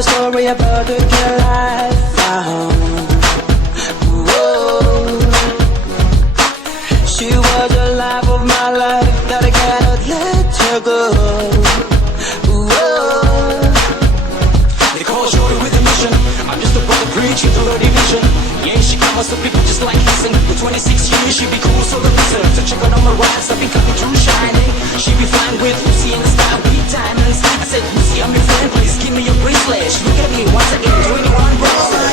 a story about a girl I found. Whoa. She was the life of my life that I cannot let her go. Whoa. They call shorty with a mission. I'm just a brother preaching through her division. Yeah, she covers the people just like listen. For 26 years she be cool, so the reason. So check out on my rides, I've been coming through shining. She be flying with Lucy in the sky with diamonds. I said, Lucy, I'm your friend, please give me your bracelet. Look at me once again, 21 bros.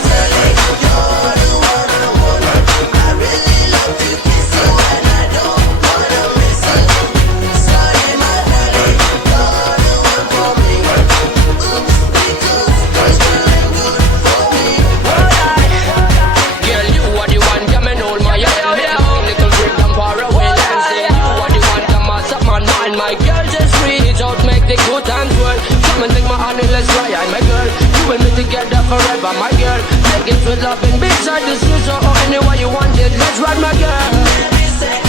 My girl, just reach out, make the good times work. Come and take my honey, let's try. I'm my girl, you and me together forever, my girl. Take it with love and beside the streets or anywhere you want it. Let's ride, my girl.